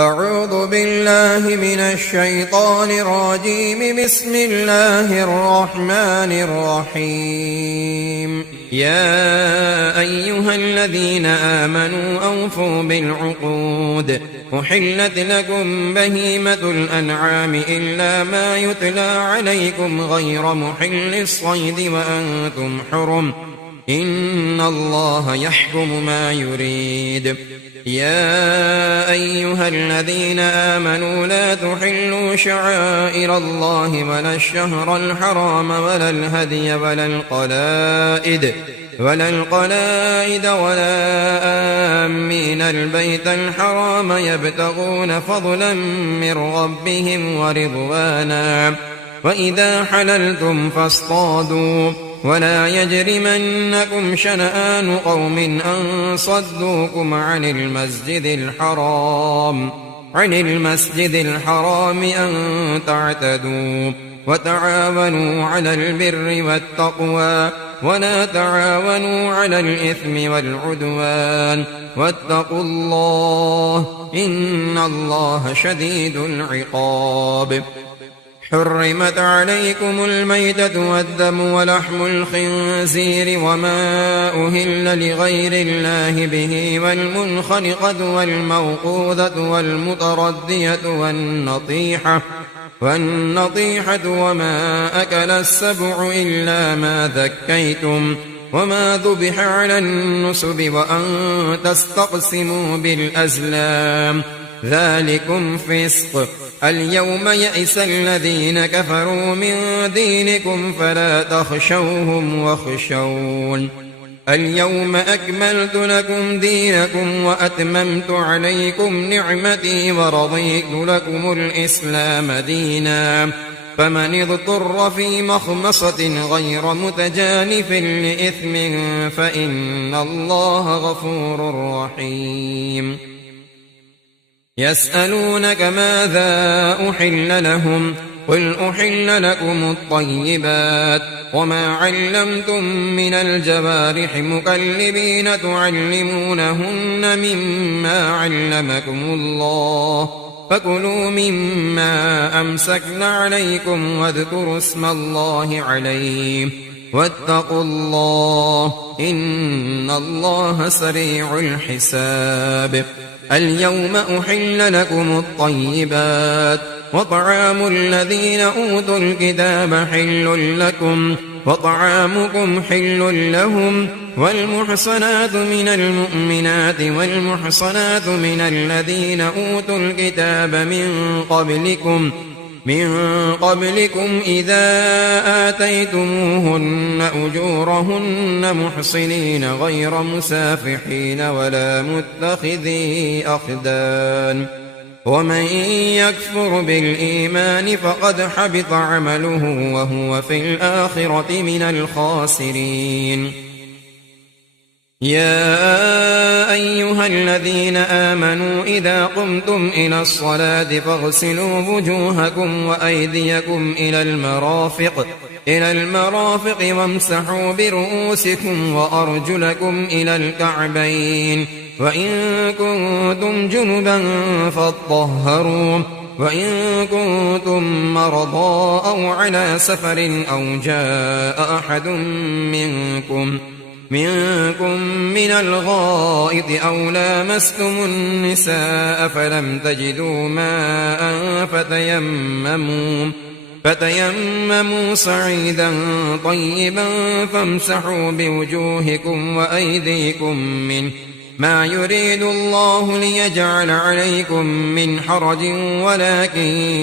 أعوذ بالله من الشيطان الرجيم. بسم الله الرحمن الرحيم. يا أيها الذين آمنوا أوفوا بالعقود. أحلت لكم بهيمة الأنعام إلا ما يتلى عليكم غير محل الصيد وأنتم حرم. إن الله يحكم ما يريد. يا أيها الذين آمنوا لا تحلوا شعائر الله ولا الشهر الحرام ولا الهدي ولا القلائد ولا آمين البيت الحرام يبتغون فضلا من ربهم ورضوانا. وإذا حللتم فاصطادوا ولا يجرمنكم شنآن قوم أن صدوكم عن المسجد الحرام أن تعتدوا. وتعاونوا على البر والتقوى ولا تعاونوا على الإثم والعدوان. واتقوا الله إن الله شديد العقاب. حرمت عليكم الميتة والدم ولحم الخنزير وما أهل لغير الله به والمنخنقة والموقوذة والمتردية والنطيحة وما أكل السبع إلا ما ذكيتم وما ذبح على النسب وأن تستقسموا بالأزلام ذلكم فسق. اليوم يئس الذين كفروا من دينكم فلا تخشوهم واخشون. اليوم أكملت لكم دينكم وأتممت عليكم نعمتي ورضيت لكم الإسلام دينا. فمن اضطر في مخمصة غير متجانف لإثم فإن الله غفور رحيم. يسألونك ماذا أحل لهم قل أحل لكم الطيبات وما علمتم من الجوارح مكلبين تعلمونهن مما علمكم الله فكلوا مما أمسكن عليكم واذكروا اسم الله عليه واتقوا الله إن الله سريع الحساب. اليوم أحل لكم الطيبات وطعام الذين أوتوا الكتاب حل لكم وطعامكم حل لهم والمحصنات من المؤمنات والمحصنات من الذين أوتوا الكتاب من قبلكم إذا آتيتموهن أجورهن محصنين غير مسافحين ولا متخذي أخدان. ومن يكفر بالإيمان فقد حبط عمله وهو في الآخرة من الخاسرين. يا أيها الذين آمنوا إذا قمتم إلى الصلاة فاغسلوا وجوهكم وأيديكم إلى المرافق وامسحوا برؤوسكم وأرجلكم إلى الكعبين وإن كنتم جنبا فاطهروا وإن كنتم مرضى أو على سفر أو جاء أحد منكم من الغائط أو لامستم النساء فلم تجدوا ماء فتيمموا صعيدا طيبا فامسحوا بوجوهكم وأيديكم منه ما يريد الله ليجعل عليكم من حرج ولكن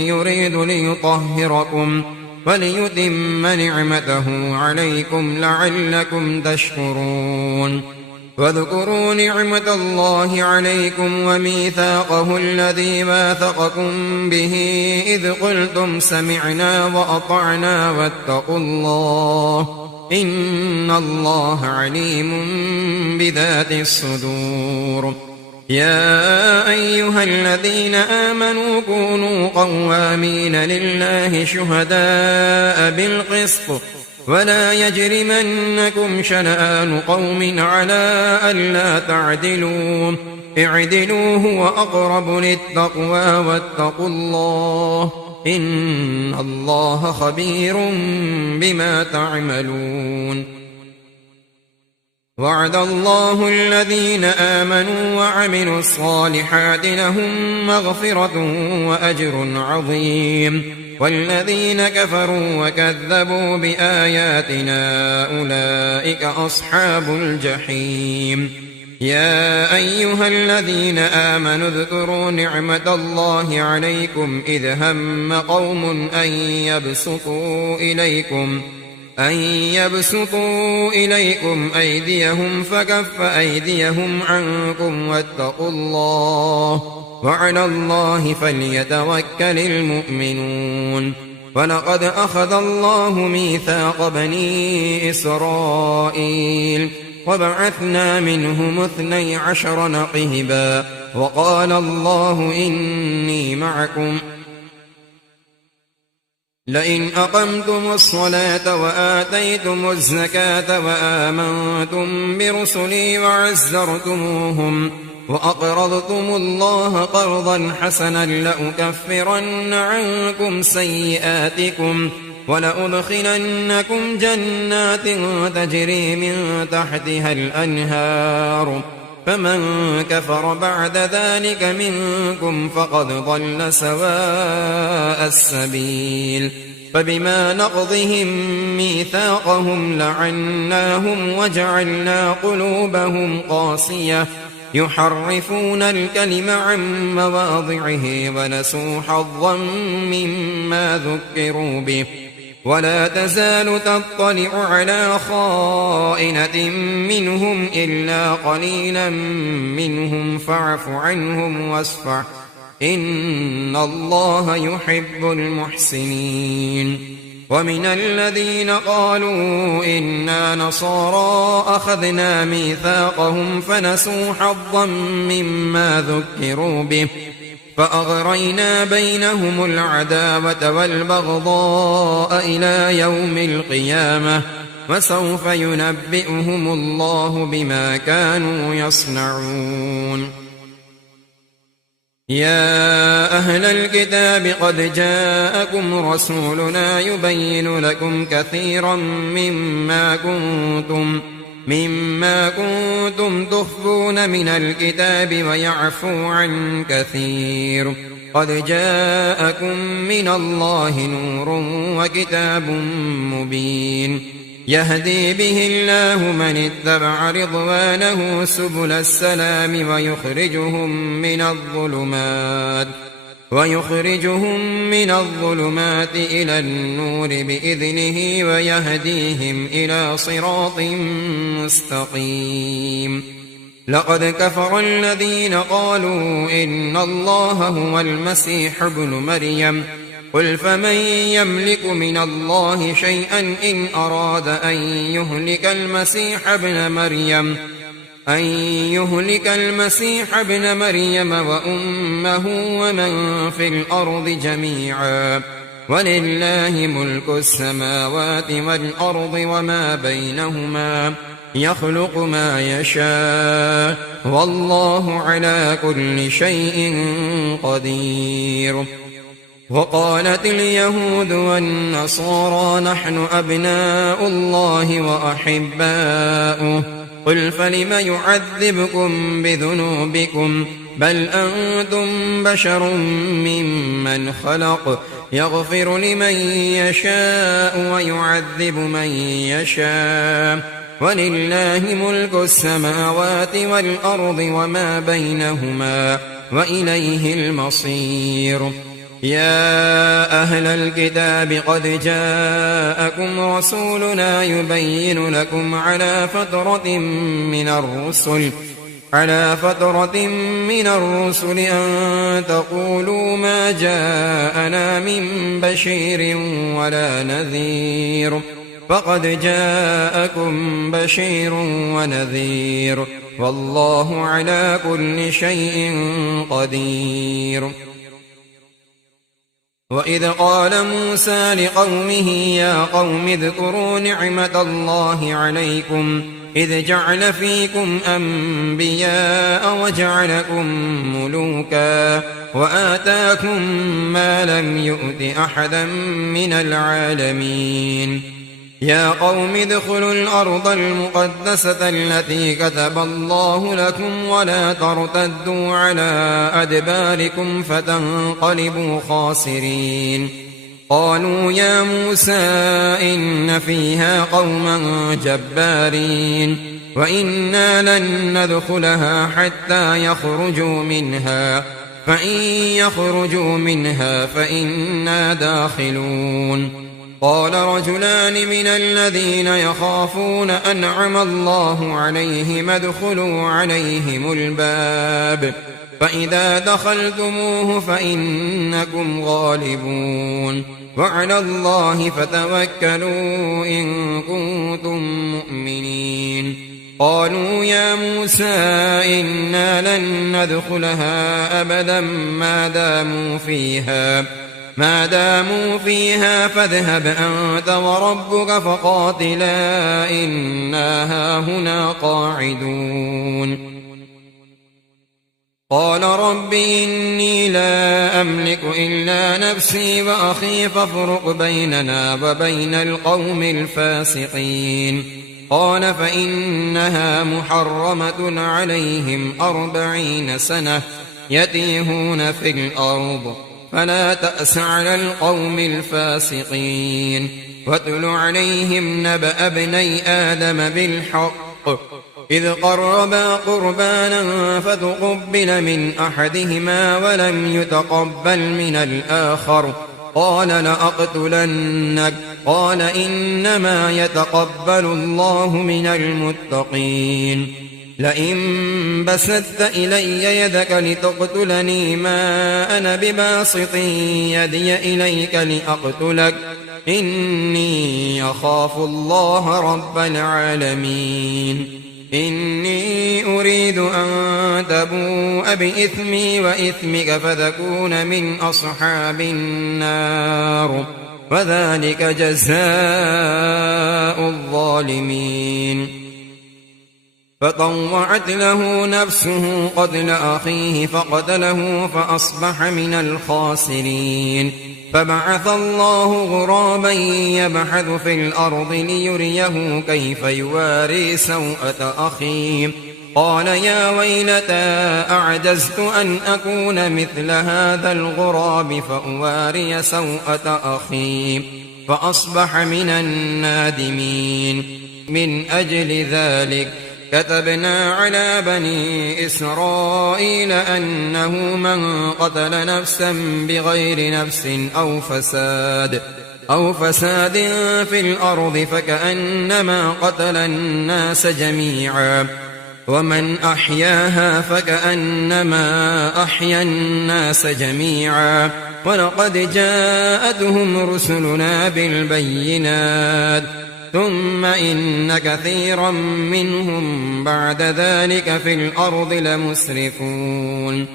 يريد ليطهركم وليتم نعمته عليكم لعلكم تشكرون. واذكروا نعمة الله عليكم وميثاقه الذي واثقكم به إذ قلتم سمعنا وأطعنا واتقوا الله إن الله عليم بذات الصدور. يا أيها الذين آمنوا كونوا قوامين لله شهداء بالقسط ولا يجرمنكم شنآن قوم على ألا تعدلوا اعدلوا هو أقرب للتقوى واتقوا الله إن الله خبير بما تعملون وعد الله الذين آمنوا وعملوا الصالحات لهم مغفرة وأجر عظيم والذين كفروا وكذبوا بآياتنا أولئك أصحاب الجحيم يا أيها الذين آمنوا اذكروا نعمة الله عليكم إذ هم قوم أن يبسطوا إليكم أيديهم فكف أيديهم عنكم واتقوا الله وعلى الله فليتوكل المؤمنون ولقد أخذ الله ميثاق بني إسرائيل وبعثنا منهم 12 نقيبا وقال الله إني معكم لئن أقمتم الصلاة وآتيتم الزكاة وآمنتم برسلي وعزرتموهم وأقرضتم الله قرضا حسنا لأكفرن عنكم سيئاتكم ولأدخلنكم جنات تجري من تحتها الأنهار فمن كفر بعد ذلك منكم فقد ضل سواء السبيل فبما نقضهم ميثاقهم لعناهم وجعلنا قلوبهم قاسية يحرفون الكلم عن مواضعه ونسوا حظا مما ذكروا به ولا تزال تطلع على خائنة منهم إلا قليلا منهم فاعف عنهم واصفح إن الله يحب المحسنين ومن الذين قالوا إنا نصارى أخذنا ميثاقهم فنسوا حظا مما ذكروا به فأغرينا بينهم العداوة والبغضاء إلى يوم القيامة وسوف ينبئهم الله بما كانوا يصنعون يا أهل الكتاب قد جاءكم رسولنا يبين لكم كثيرا مما كنتم تخفون من الكتاب ويعفو عن كثير قد جاءكم من الله نور وكتاب مبين يهدي به الله من اتبع رضوانه سبل السلام ويخرجهم من الظلمات إلى النور بإذنه ويهديهم إلى صراط مستقيم لقد كفر الذين قالوا إن الله هو المسيح ابن مريم قل فمن يملك من الله شيئا إن أراد أن يهلك المسيح ابن مريم وأمه ومن في الأرض جميعا ولله ملك السماوات والأرض وما بينهما يخلق ما يشاء والله على كل شيء قدير وقالت اليهود والنصارى نحن أبناء الله وأحباؤه قل فلم يعذبكم بذنوبكم بل أنتم بشر ممن خلق يغفر لمن يشاء ويعذب من يشاء ولله ملك السماوات والأرض وما بينهما وإليه المصير يا أهل الكتاب قد جاءكم رسولنا يبين لكم على فترة من الرسل أن تقولوا ما جاءنا من بشير ولا نذير فقد جاءكم بشير ونذير والله على كل شيء قدير وإذ قال موسى لقومه يا قوم اذكروا نعمة الله عليكم إذ جعل فيكم أنبياء وجعلكم ملوكا وآتاكم ما لم يؤت أحدا من العالمين يا قوم ادخلوا الأرض المقدسة التي كتب الله لكم ولا ترتدوا على أدباركم فتنقلبوا خاسرين قالوا يا موسى إن فيها قوما جبارين وإنا لن ندخلها حتى يخرجوا منها فإن يخرجوا منها فإنا داخلون قال رجلان من الذين يخافون أنعم الله عليهم ادخلوا عليهم الباب فإذا دخلتموه فإنكم غالبون وعلى الله فتوكلوا إن كنتم مؤمنين قالوا يا موسى إنا لن ندخلها أبدا ما داموا فيها فاذهب أنت وربك فقاتلا إنا هاهنا قاعدون قال رب إني لا أملك إلا نفسي وأخي فافرق بيننا وبين القوم الفاسقين قال فإنها محرمة عليهم 40 سنة يتيهون في الأرض فلا تأس على القوم الفاسقين واتل عليهم نبأ ابني آدم بالحق إذ قربا قربانا فتقبل من أحدهما ولم يتقبل من الآخر قال لأقتلنك قال إنما يتقبل الله من المتقين لئن بسطت إلي يدك لتقتلني ما أنا بباسط يدي إليك لأقتلك إني أخاف الله رب العالمين إني أريد أن تبوء بإثمي وإثمك فتكون من أصحاب النار وذلك جزاء الظالمين فطوعت له نفسه قتل أخيه فقتله فأصبح من الخاسرين فبعث الله غرابا يبحث في الأرض ليريه كيف يواري سوءة أخيه قال يا ويلتى أعجزت أن أكون مثل هذا الغراب فأواري سوءة أخي فأصبح من النادمين من أجل ذلك كتبنا على بني إسرائيل أنه من قتل نفسا بغير نفس أو فساد في الأرض فكأنما قتل الناس جميعا ومن أحياها فكأنما أحيا الناس جميعا ولقد جاءتهم رسلنا بالبينات ثم إن كثيرا منهم بعد ذلك في الأرض لمسرفون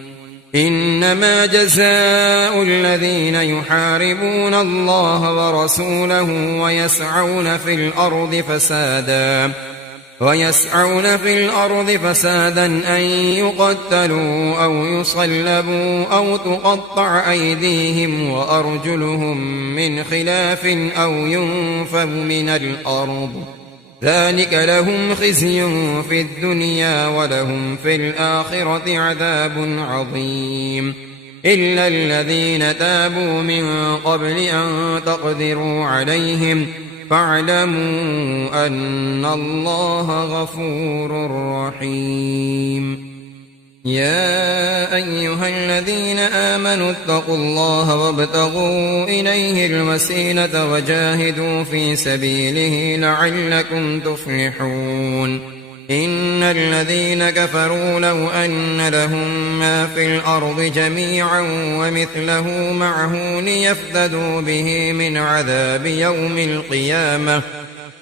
إنما جزاء الذين يحاربون الله ورسوله ويسعون في الأرض فسادا أن يقتلوا أو يصلبوا أو تقطع أيديهم وأرجلهم من خلاف أو ينفوا من الأرض ذلك لهم خزي في الدنيا ولهم في الآخرة عذاب عظيم إلا الذين تابوا من قبل أن تقدروا عليهم فاعلموا أن الله غفور رحيم يا أيها الذين آمنوا اتقوا الله وابتغوا إليه الوسيلة وجاهدوا في سبيله لعلكم تفلحون إن الذين كفروا لو أن لهم ما في الأرض جميعا ومثله معه ليفتدوا به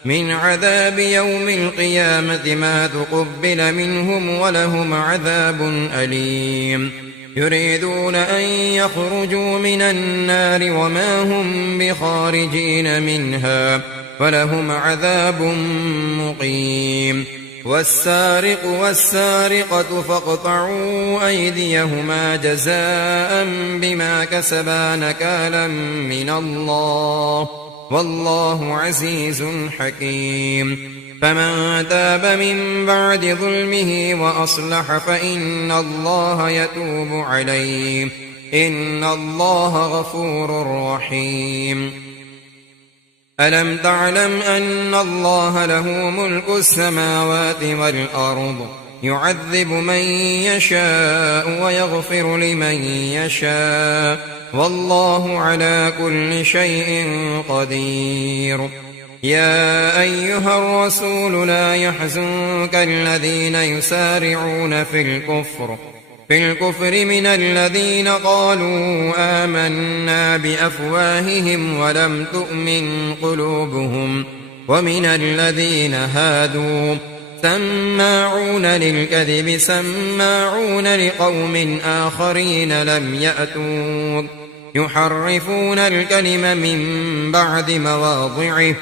من عذاب يوم القيامة ما تقبل منهم ولهم عذاب أليم يريدون أن يخرجوا من النار وما هم بخارجين منها ولهم عذاب مقيم والسارق والسارقة فاقطعوا أيديهما جزاء بما كسبا نكالا من الله والله عزيز حكيم فمن تاب من بعد ظلمه وأصلح فإن الله يتوب عليه إن الله غفور رحيم ألم تعلم أن الله له ملك السماوات والأرض يعذب من يشاء ويغفر لمن يشاء والله على كل شيء قدير يا أيها الرسول لا يحزنك الذين يسارعون في الكفر من الذين قالوا آمنا بأفواههم ولم تؤمن قلوبهم ومن الذين هادوا سماعون للكذب سماعون لقوم آخرين لم يأتوك يحرفون الكلم من بعد مواضعه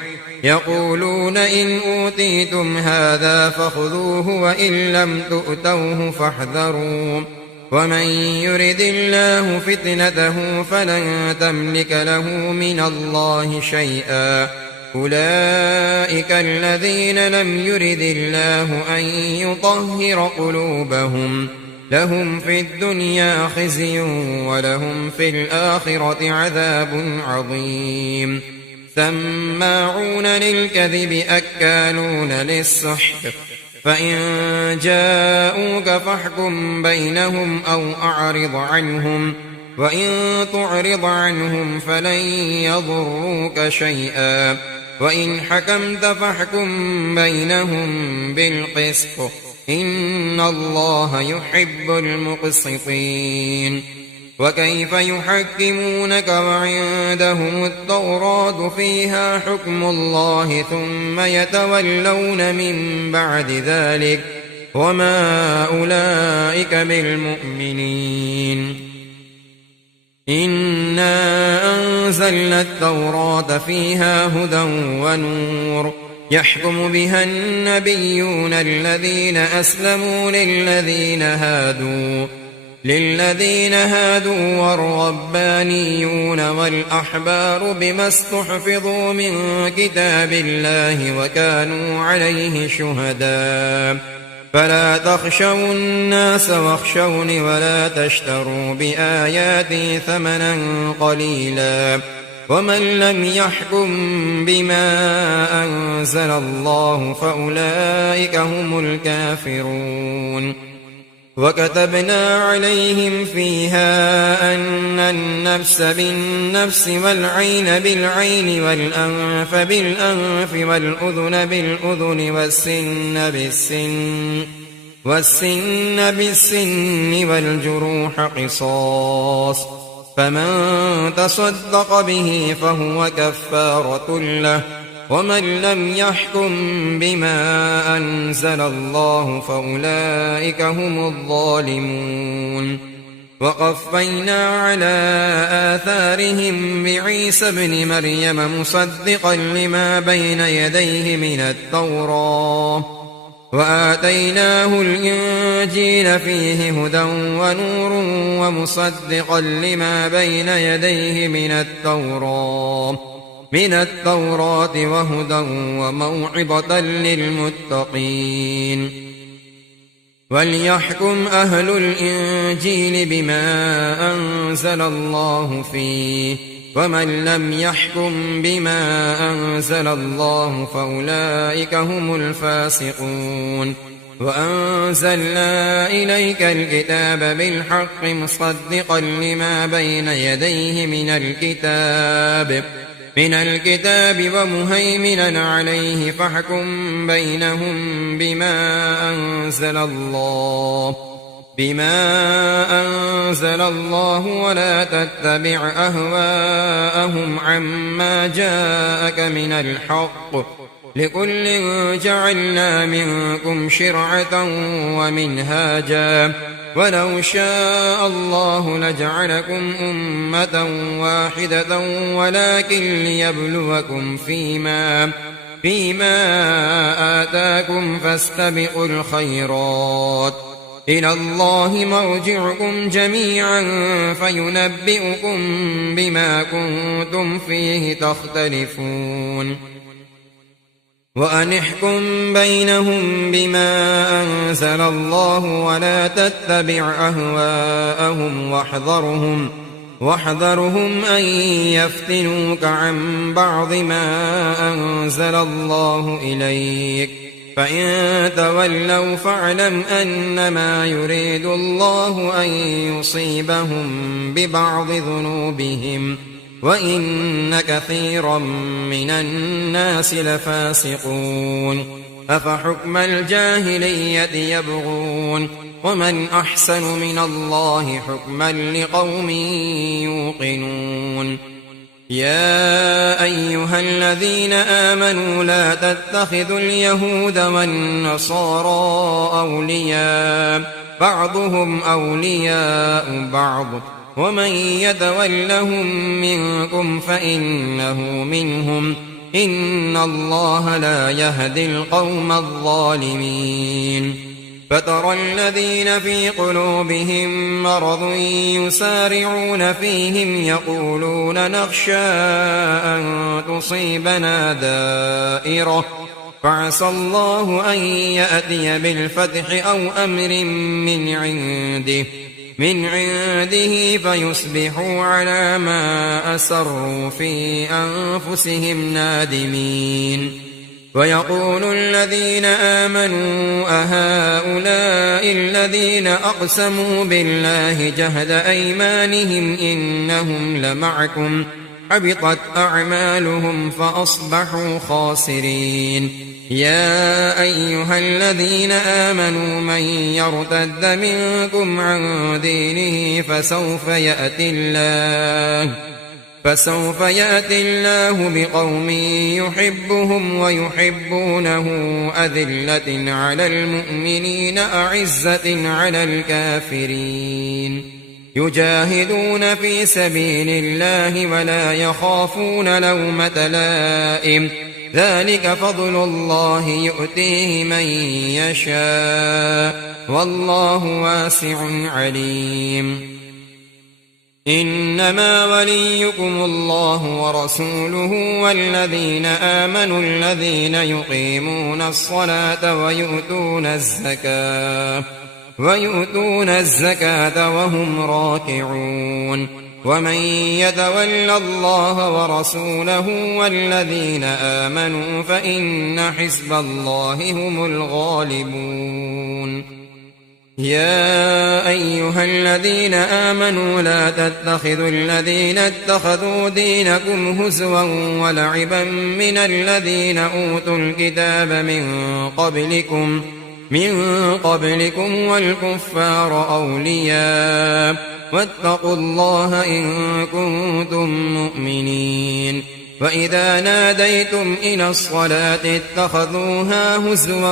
يقولون إن أوتيتم هذا فخذوه وإن لم تؤتوه فاحذروا ومن يرد الله فتنته فلن تملك له من الله شيئا أولئك الذين لم يرد الله أن يطهر قلوبهم لهم في الدنيا خزي ولهم في الآخرة عذاب عظيم سماعون للكذب أكالون للسحت فإن جاءوك فاحكم بينهم أو أعرض عنهم وإن تعرض عنهم فلن يضروك شيئا وإن حكمت فاحكم بينهم بالقسط إن الله يحب المقسطين وكيف يحكمونك وعندهم التوراة فيها حكم الله ثم يتولون من بعد ذلك وما أولئك بالمؤمنين إنا أنزلنا التوراة فيها هدى ونور يحكم بها النبيون الذين أسلموا للذين هادوا والربانيون والأحبار بما استحفظوا من كتاب الله وكانوا عليه شهداء فلا تخشوا الناس واخشوني ولا تشتروا بآياتي ثمنا قليلا ومن لم يحكم بما أنزل الله فأولئك هم الكافرون وكتبنا عليهم فيها أن النفس بالنفس والعين بالعين والأنف بالأنف والأذن بالأذن والسن بالسن والجروح قصاص فمن تصدق به فهو كفارة له ومن لم يحكم بما أنزل الله فأولئك هم الظالمون وقفينا على آثارهم بعيسى ابن مريم مصدقا لما بين يديه من التوراة وآتيناه الإنجيل فيه هدى ونور ومصدقا لما بين يديه من التوراة وهدى وموعظة للمتقين وليحكم أهل الإنجيل بما أنزل الله فيه ومن لم يحكم بما أنزل الله فأولئك هم الفاسقون وأنزلنا إليك الكتاب بالحق مصدقا لما بين يديه من الكتاب ومهيمنا عليه فاحكم بينهم بما أنزل الله ولا تتبع أهواءهم عما جاءك من الحق لكل جعلنا منكم شرعة ومنهاجا ولو شاء الله لجعلكم أمة واحدة ولكن ليبلوكم فيما آتاكم فاستبقوا الخيرات إلى الله مرجعكم جميعا فينبئكم بما كنتم فيه تختلفون وأن احكم بينهم بما أنزل الله ولا تتبع أهواءهم واحذرهم أن يفتنوك عن بعض ما أنزل الله إليك فإن تولوا فاعلم أنما يريد الله أن يصيبهم ببعض ذنوبهم وإن كثيرا من الناس لفاسقون أفحكم الجاهلية يبغون ومن أحسن من الله حكما لقوم يوقنون يا أيها الذين آمنوا لا تتخذوا اليهود والنصارى أولياء بعضهم أولياء بعض ومن يتولهم منكم فإنه منهم إن الله لا يهدي القوم الظالمين فترى الذين في قلوبهم مرض يسارعون فيهم يقولون نخشى أن تصيبنا دائرة فعسى الله أن يأتي بالفتح أو أمر من عنده فيصبحوا على ما أسروا في أنفسهم نادمين ويقول الذين آمنوا أهؤلاء الذين أقسموا بالله جهد أيمانهم إنهم لمعكم حبطت أعمالهم فأصبحوا خاسرين يا أيها الذين آمنوا من يرتد منكم عن دينه فسوف يأتي الله بقوم يحبهم ويحبونه أذلة على المؤمنين أعزة على الكافرين يجاهدون في سبيل الله ولا يخافون لومة لائم ذلك فضل الله يؤتيه من يشاء والله واسع عليم إنما وليكم الله ورسوله والذين آمنوا الذين يقيمون الصلاة ويؤتون الزكاة وهم راكعون ومن يتول الله ورسوله والذين آمنوا فإن حزب الله هم الغالبون يا أيها الذين آمنوا لا تتخذوا الذين اتخذوا دينكم هزوا ولعبا من الذين أوتوا الكتاب من قبلكم والكفار أولياء واتقوا الله إن كنتم مؤمنين وإذا ناديتم إلى الصلاة اتخذوها هزوا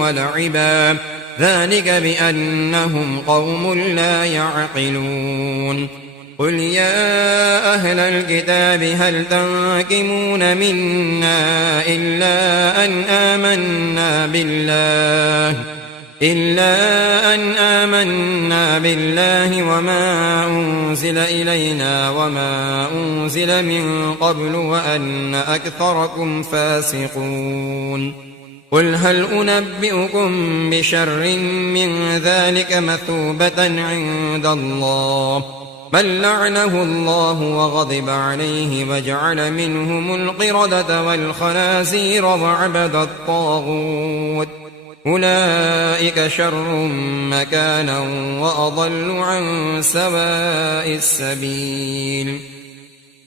ولعبا ذلك بأنهم قوم لا يعقلون قل يا أهل الكتاب هل تنقمون منا إلا أن آمنا بالله وما أنزل إلينا وما أنزل من قبل وأن أكثركم فاسقون قل هل أنبئكم بشر من ذلك مثوبة عند الله من لعنه الله وغضب عليه وجعل منهم القردة والخنازير وعبد الطاغوت أولئك شر مكانا وأضل عن سواء السبيل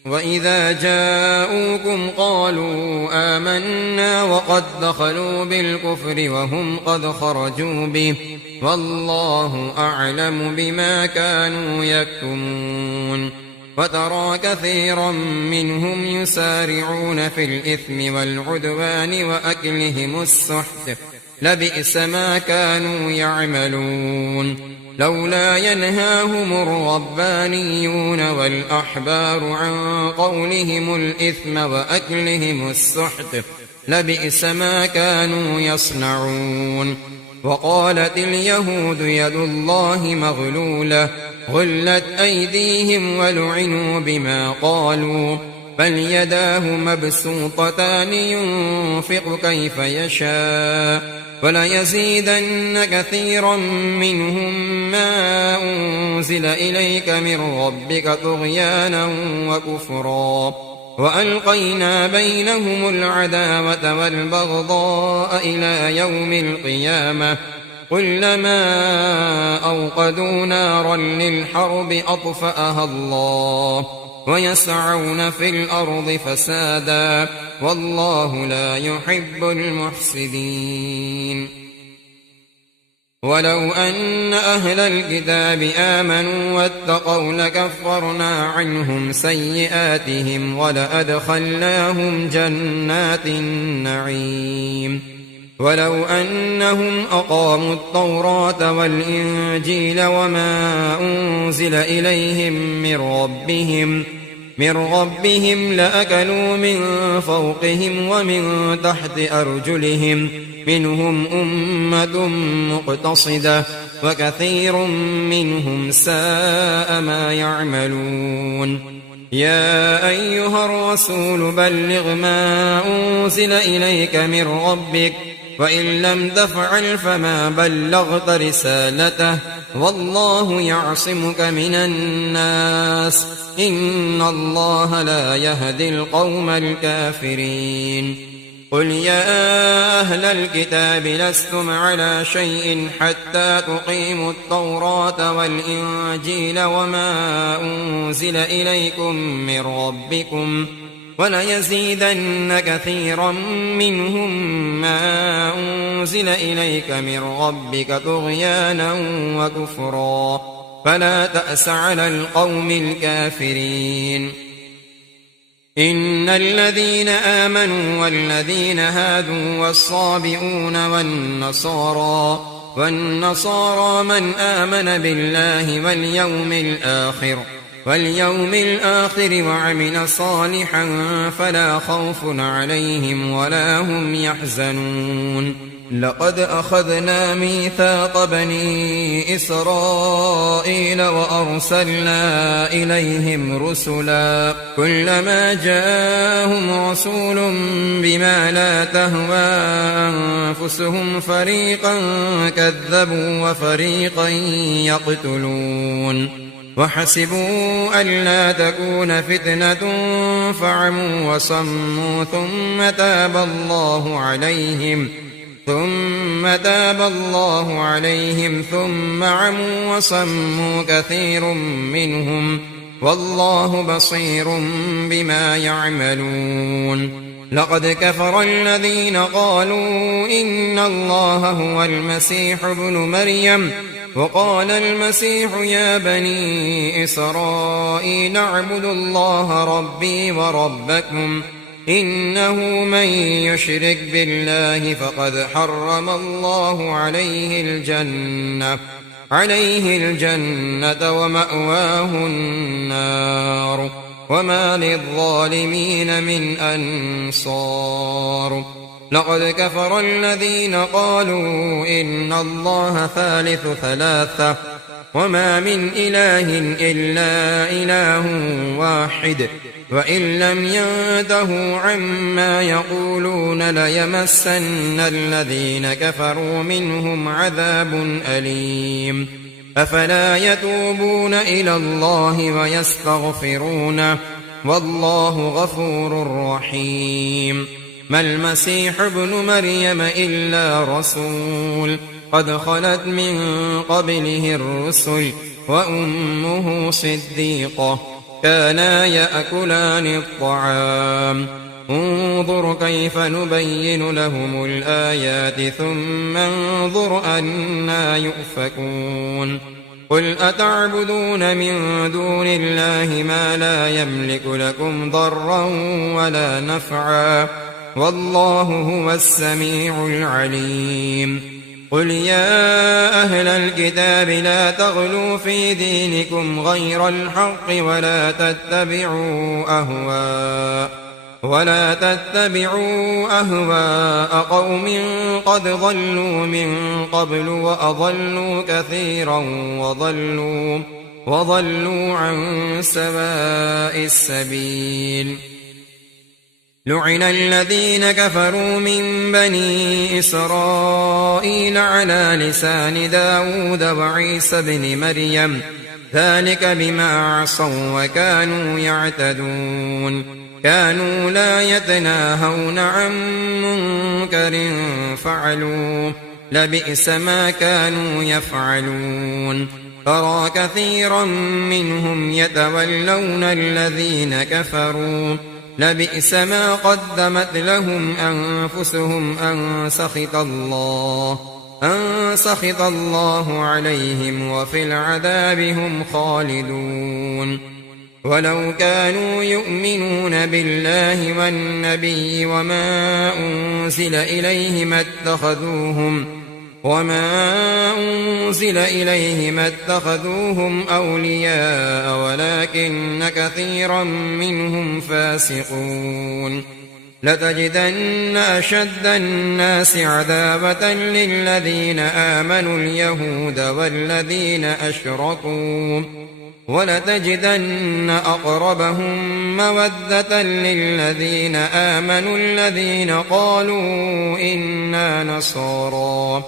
وإذا جاءوكم قالوا آمنا وقد دخلوا بالكفر وهم قد خرجوا به والله أعلم بما كانوا يكتمون وترى كثيرا منهم يسارعون في الإثم والعدوان وأكلهم السحت لبئس ما كانوا يعملون لولا ينهاهم الربانيون والأحبار عن قولهم الإثم وأكلهم السحت لبئس ما كانوا يصنعون. وقالت اليهود يد الله مغلولة غلت أيديهم ولعنوا بما قالوا بل يداه مبسوطتان ينفق كيف يشاء وليزيدن كثيرا منهم ما أنزل إليك من ربك طغيانا وكفرا وألقينا بينهم العداوة والبغضاء إلى يوم القيامة كلما أوقدوا نارا للحرب أطفأها الله ويسعون في الأرض فسادا والله لا يحب المفسدين. ولو أن أهل الكتاب آمنوا واتقوا لكفرنا عنهم سيئاتهم ولأدخلناهم جنات النعيم. ولو أنهم أقاموا التوراة والإنجيل وما أنزل إليهم من ربهم لأكلوا من فوقهم ومن تحت أرجلهم منهم أمة مقتصدة وكثير منهم ساء ما يعملون. يا أيها الرسول بلغ ما أنزل إليك من ربك وإن لم تفعل فما بلغت رسالته والله يعصمك من الناس إن الله لا يهدي القوم الكافرين. قل يا أهل الكتاب لستم على شيء حتى تقيموا التوراة والإنجيل وما أنزل إليكم من ربكم وليزيدن كثيرا منهم ما أنزل إليك من ربك طغيانا وكفرا فلا تأس على القوم الكافرين. إن الذين آمنوا والذين هادوا والصابئون والنصارى من آمن بالله واليوم الآخر وعمل صالحا فلا خوف عليهم ولا هم يحزنون. لقد أخذنا ميثاق بني إسرائيل وأرسلنا إليهم رسلا كلما جاءهم رسول بما لا تهوى أنفسهم فريقا كذبوا وفريقا يقتلون. وحسبوا ألا تكون فتنة فعموا وصموا ثم تاب الله عليهم ثم عموا وصموا كثير منهم والله بصير بما يعملون. لقد كفر الذين قالوا إن الله هو المسيح ابن مريم وقال المسيح يا بني إسرائيل اعبدوا الله ربي وربكم إنه من يشرك بالله فقد حرم الله عليه الجنة ومأواه النار وما للظالمين من أنصار. لقد كفر الذين قالوا إن الله ثالث ثلاثة وما من إله إلا إله واحد وإن لم ينتهوا عما يقولون ليمسن الذين كفروا منهم عذاب أليم. أفلا يتوبون إلى الله ويستغفرونه والله غفور رحيم. ما المسيح ابن مريم إلا رسول قد خلت من قبله الرسل وأمه صديقة كانا يأكلان الطعام انظر كيف نبين لهم الآيات ثم انظر أنا يؤفكون. قل أتعبدون من دون الله ما لا يملك لكم ضرا ولا نفعا والله هو السميع العليم. قل يا أهل الكتاب لا تغلوا في دينكم غير الحق ولا تتبعوا أهواء قوم قد ضلوا من قبل وأضلوا كثيرا وضلوا عن سواء السبيل. لعن الذين كفروا من بني إسرائيل على لسان داود وعيسى بن مريم ذلك بما عصوا وكانوا يعتدون. كانوا لا يتناهون عن منكر فعلوه لبئس ما كانوا يفعلون. ترى كثيرا منهم يتولون الذين كفروا لبئس ما قدمت لهم أنفسهم أن سخط الله عليهم وفي العذاب هم خالدون. ولو كانوا يؤمنون بالله والنبي وما أنزل إليه ما اتخذوهم أولياء ولكن كثيرا منهم فاسقون. لتجدن أشد الناس عذابة للذين آمنوا اليهود والذين أشركوا ولتجدن أقربهم مودة للذين آمنوا الذين قالوا إنا نصارى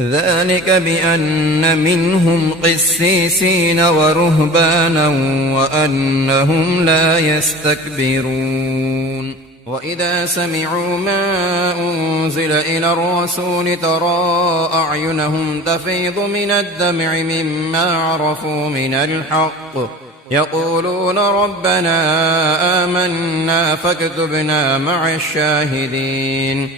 ذلك بأن منهم قسيسين ورهبانا وأنهم لا يستكبرون. وإذا سمعوا ما أنزل إلى الرسول ترى أعينهم تفيض من الدمع مما عرفوا من الحق يقولون ربنا آمنا فاكتبنا مع الشاهدين.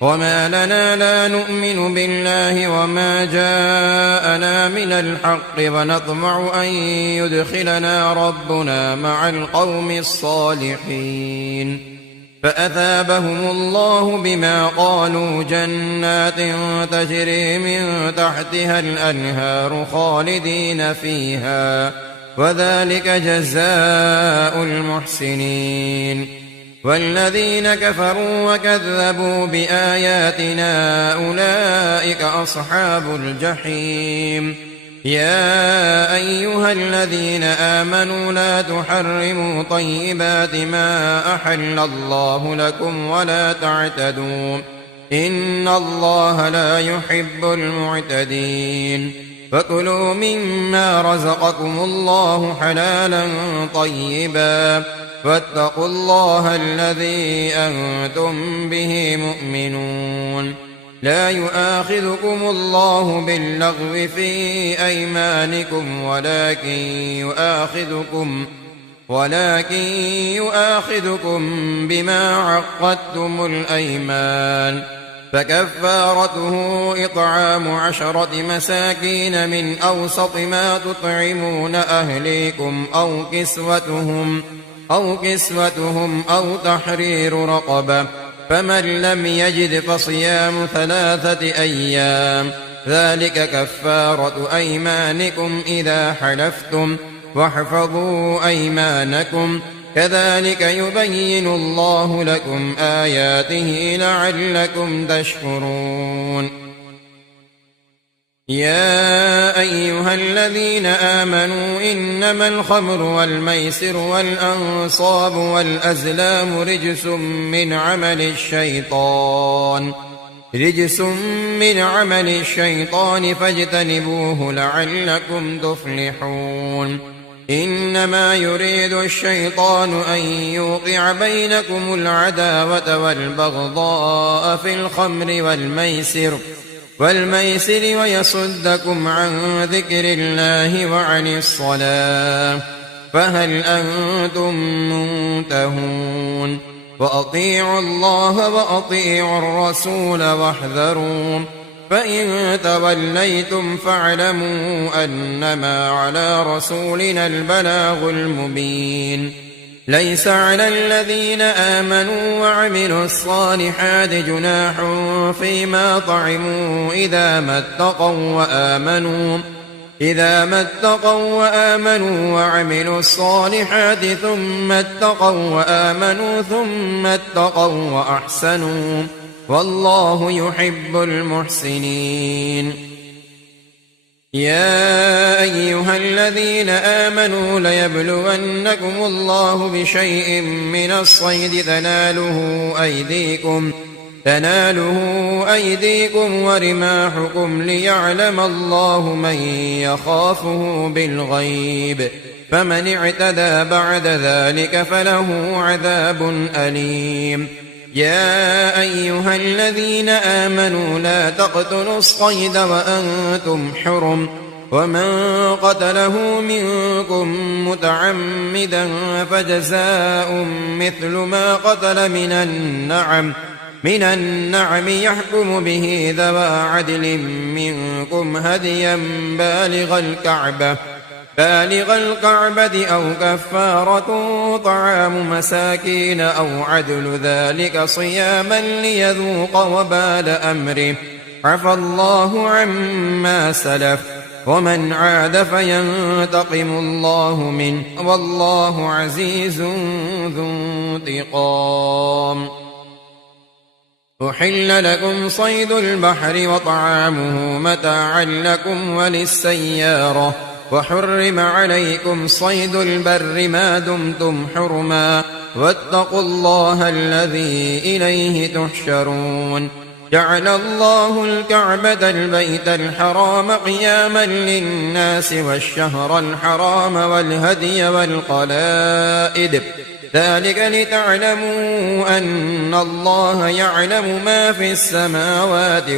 وما لنا لا نؤمن بالله وما جاءنا من الحق ونطمع أن يدخلنا ربنا مع القوم الصالحين. فأثابهم الله بما قالوا جنات تجري من تحتها الأنهار خالدين فيها وذلك جزاء المحسنين. والذين كفروا وكذبوا بآياتنا أولئك أصحاب الجحيم. يا أيها الذين آمنوا لا تحرموا طيبات ما أحل الله لكم ولا تعتدوا إن الله لا يحب المعتدين. فكلوا مما رزقكم الله حلالا طيبا واتقوا الله الذي أنتم به مؤمنون. لا يؤاخذكم الله باللغو في أيمانكم ولكن يؤاخذكم بما عقدتم الأيمان. فكفارته إطعام 10 مساكين من أوسط ما تطعمون أهليكم أو كسوتهم أو تحرير رقبة. فمن لم يجد فصيام 3 أيام ذلك كفارة أيمانكم إذا حلفتم واحفظوا أيمانكم كذلك يبين الله لكم آياته لعلكم تشكرون. يا أيها الذين آمنوا إنما الخمر والميسر والأنصاب والأزلام رجس من عمل الشيطان فاجتنبوه لعلكم تفلحون. إنما يريد الشيطان أن يوقع بينكم العداوة والبغضاء في الخمر والميسر ويصدكم عن ذكر الله وعن الصلاة فهل أنتم منتهون. وأطيعوا الله وأطيعوا الرسول واحذروا فإن توليتم فاعلموا أنما على رسولنا البلاغ المبين. ليس على الذين آمنوا وعملوا الصالحات جناح فيما طعموا إذا ما اتقوا وآمنوا وعملوا الصالحات ثم اتقوا وآمنوا ثم اتقوا وأحسنوا والله يحب المحسنين. يا أيها الذين آمنوا ليبلونكم الله بشيء من الصيد تناله أيديكم ورماحكم ليعلم الله من يخافه بالغيب، فمن اعتدى بعد ذلك فله عذاب أليم. يا أيها الذين آمنوا لا تقتلوا الصيد وأنتم حرم، ومن قتله منكم متعمدا فجزاء مثل ما قتل من النعم يحكم به ذوى عدل منكم هديا بالغ الكعبة أو كفارة طعام مساكين أو عدل ذلك صياما ليذوق وبال أمره، عفى الله عما سلف، ومن عاد فينتقم الله منه والله عزيز ذو انتقام. أحل لكم صيد البحر وطعامه متاعا لكم وللسيارة، وحرم عليكم صيد البر ما دمتم حرما، واتقوا الله الذي إليه تحشرون. جعل الله الكعبة البيت الحرام قياما للناس والشهر الحرام والهدي والقلائد، ذلك لتعلموا أن الله يعلم ما في السماوات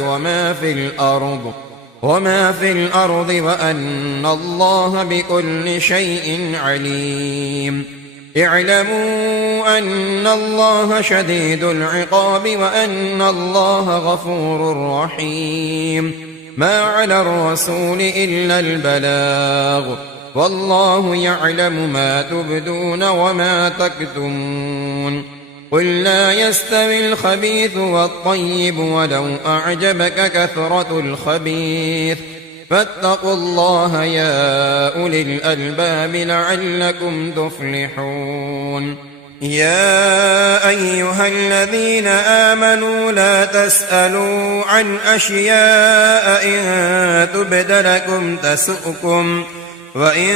وما في الأرض وأن الله بكل شيء عليم. اعلموا أن الله شديد العقاب وأن الله غفور رحيم. ما على الرسول إلا البلاغ، والله يعلم ما تبدون وما تكتمون. قل لا يستوي الخبيث والطيب ولو أعجبك كثرة الخبيث، فاتقوا الله يا أولي الألباب لعلكم تفلحون. يا أيها الذين آمنوا لا تسألوا عن أشياء إن تبد لكم تسؤكم، وإن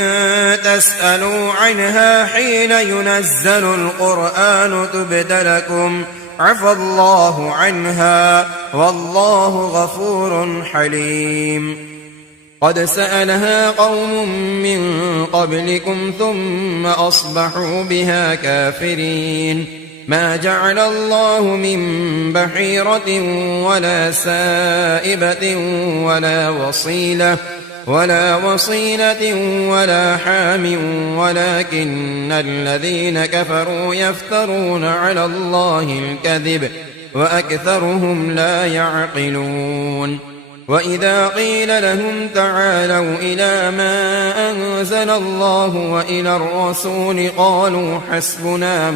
تسألوا عنها حين ينزل القرآن تبد لكم عفى الله عنها والله غفور حليم. قد سألها قوم من قبلكم ثم أصبحوا بها كافرين. ما جعل الله من بحيرة ولا سائبة ولا وصيلة ولا حام، ولكن الذين كفروا يفترون على الله الكذب وأكثرهم لا يعقلون. وإذا قيل لهم تعالوا إلى ما أنزل الله وإلى الرسول قالوا حسبنا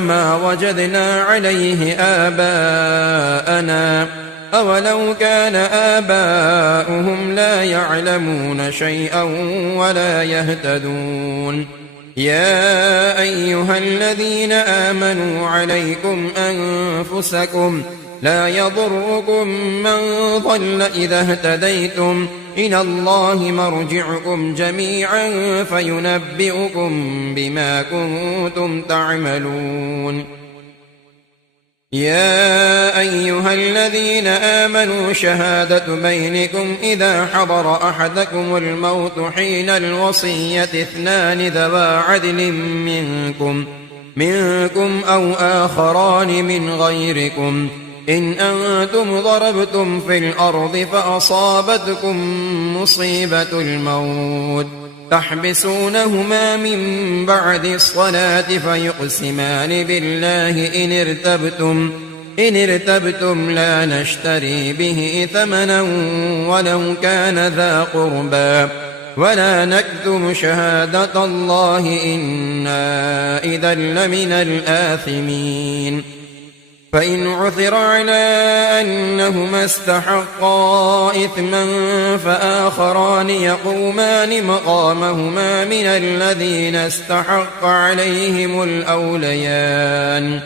ما وجدنا عليه آباءنا، أولو كان آباؤهم لا يعلمون شيئا ولا يهتدون. يا أيها الذين آمنوا عليكم أنفسكم لا يضركم من ضل إذا اهتديتم، إلى الله مرجعكم جميعا فينبئكم بما كنتم تعملون. يا أيها الذين آمنوا شهادة بينكم إذا حضر أحدكم الموت حين الوصية اثنان ذوى عدل منكم أو آخران من غيركم، إن أنتم ضربتم في الأرض فأصابتكم مصيبة الموت تحبسونهما من بعد الصلاة فيقسمان بالله إن ارتبتم لا نشتري به ثمنا ولو كان ذا قربى، ولا نكتم شهادة الله إنا إذا لمن الآثمين فإن عثر على أنهما استحقا إثما فآخران يقومان مقامهما من الذين استحق عليهم الأوليان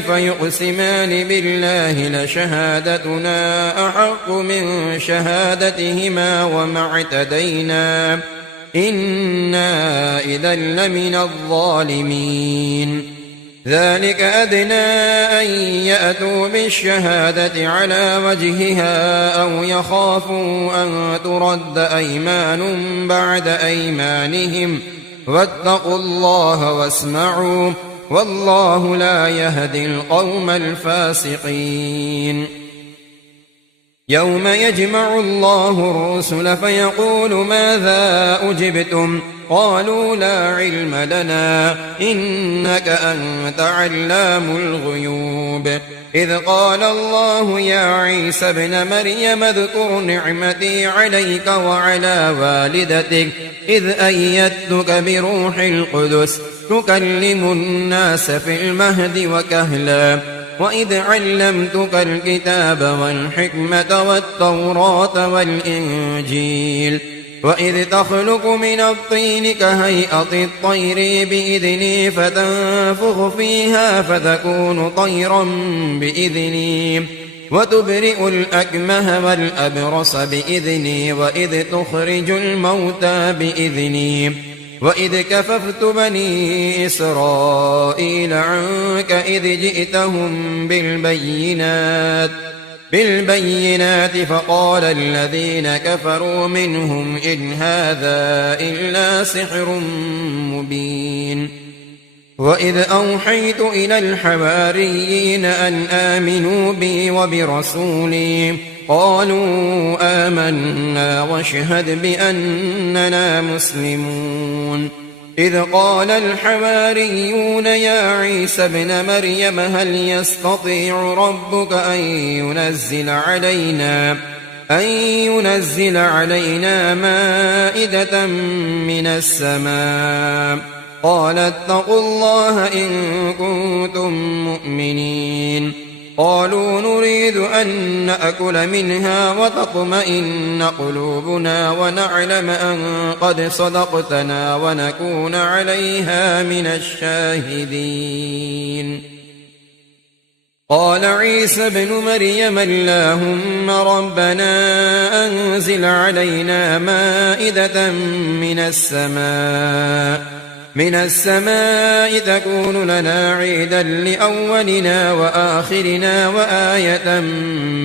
فيقسمان بالله لشهادتنا أحق من شهادتهما وما اعتدينا إنا إذا لمن الظالمين ذلك أدنى أن يأتوا بالشهادة على وجهها أو يخافوا أن ترد أيمان بعد أيمانهم واتقوا الله واسمعوا والله لا يهدي القوم الفاسقين يوم يجمع الله الرسل فيقول ماذا أجبتم قالوا لا علم لنا إنك أنت علام الغيوب إذ قال الله يا عيسى ابن مريم اذكر نعمتي عليك وعلى والدتك إذ أيدتك بروح القدس تكلم الناس في المهد وكهلا وإذ علمتك الكتاب والحكمة والتوراة والإنجيل وإذ تخلق من الطين كهيئة الطير بإذني فتنفخ فيها فتكون طيرا بإذني وتبرئ الأكمه والأبرص بإذني وإذ تخرج الموتى بإذني وإذ كففت بني إسرائيل عنك إذ جئتهم بالبينات فقال الذين كفروا منهم إن هذا إلا سحر مبين وإذ أوحيت إلى الحواريين أن آمنوا بي وبرسولي قالوا آمنا واشهد بأننا مسلمون إذ قال الحواريون يا عيسى ابن مريم هل يستطيع ربك أن ينزل علينا مائدة من السماء قال اتقوا الله إن كنتم مؤمنين قالوا نريد أن نأكل منها وتطمئن قلوبنا ونعلم أن قد صدقتنا ونكون عليها من الشاهدين قال عيسى ابن مريم اللهم ربنا أنزل علينا مائدة من السماء تكون لنا عيدا لأولنا وآخرنا وآية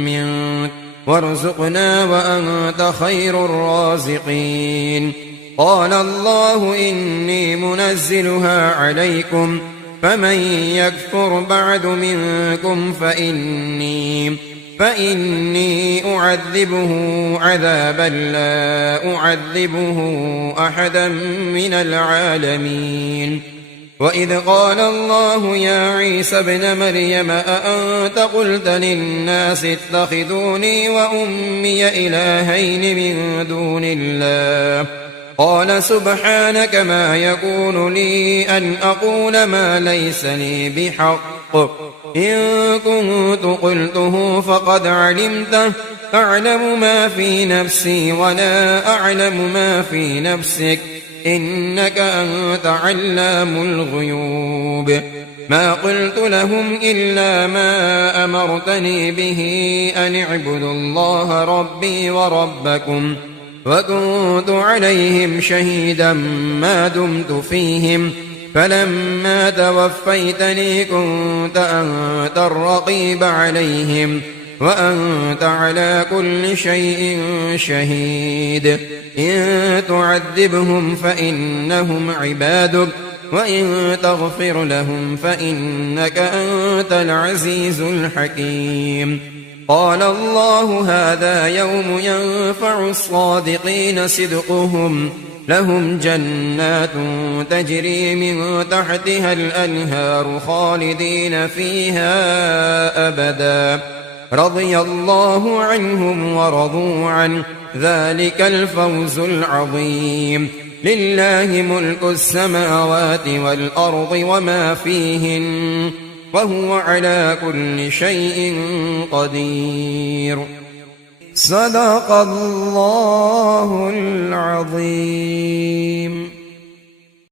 منك وارزقنا وأنت خير الرازقين قال الله إني منزلها عليكم فمن يكفر بعد منكم فإني أعذبه عذابا لا أعذبه أحدا من العالمين وإذ قال الله يا عيسى ابن مريم أأنت قلت للناس اتخذوني وأمي إلهين من دون الله قال سبحانك ما يكون لي أن أقول ما ليس لي بحق إن كنت قلته فقد علمته أعلم ما في نفسي ولا أعلم ما في نفسك إنك أنت علام الغيوب ما قلت لهم إلا ما أمرتني به أن اعبدوا الله ربي وربكم وكنت عليهم شهيدا ما دمت فيهم فلما توفيتني كنت أنت الرقيب عليهم وأنت على كل شيء شهيد إن تعذبهم فإنهم عبادك وإن تغفر لهم فإنك أنت العزيز الحكيم قال الله هذا يوم ينفع الصادقين صدقهم لهم جنات تجري من تحتها الأنهار خالدين فيها أبدا رضي الله عنهم ورضوا عنه ذلك الفوز العظيم لله ملك السماوات والأرض وما فيهن وهو على كل شيء قدير صدق الله العظيم.